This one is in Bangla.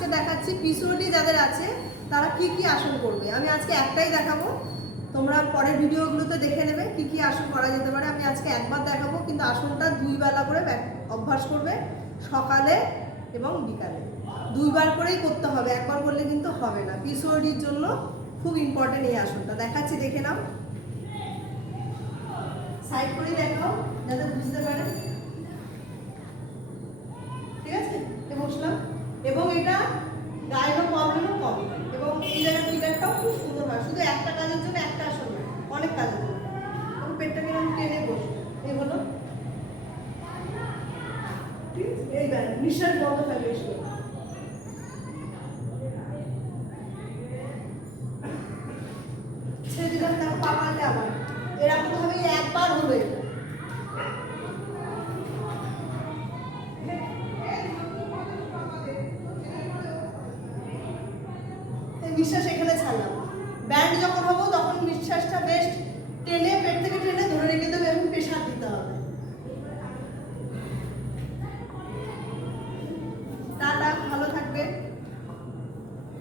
আজকে দেখাচ্ছি পিসিওডি যাদের আছে তারা কি কি আসন করবে। আমি আজকে একটাই দেখাবো, তোমরা পরের ভিডিওগুলোতে দেখে নেবে কি কি আসন করা যেতে পারে। আমি আজকে একবার দেখাবো, কিন্তু আসনটা 2 বেলা করে অভ্যাস করবে, সকালে এবং বিকালে 2 বার করেই করতে হবে, একবার করলে কিন্তু হবে না। পিসিওডির জন্য খুব ইম্পর্টেন্ট এই আসনটা। দেখাচ্ছি, দেখে নাও, সাইড করে দেখাও যাতে বুঝতে পারে। ঠিক আছে, বসলাম, এবং এটা গায়েরও প্রবলেমও কম, এবং এই জায়গার ফিগারটাও খুব সুন্দর হয়। শুধু একটা কাজের জন্য একটা আসন নয়, অনেক কাজের জন্য। এবং পেটটাকে আমি টেনে বসবো, এই হলো। ঠিক আছে, এই দেখেন নিঃশ্বাস বন্ধ থাকবে, এসে ছেড়ে দিলাম। তার পা পাল্টে আবার এরকম ভাবে একবার হবে। নিঃশ্বাস এখানে ছাড়লাম। ব্যান্ড যখন হবো তখন নিঃশ্বাসটা বেশ টেনে, পেট থেকে টেনে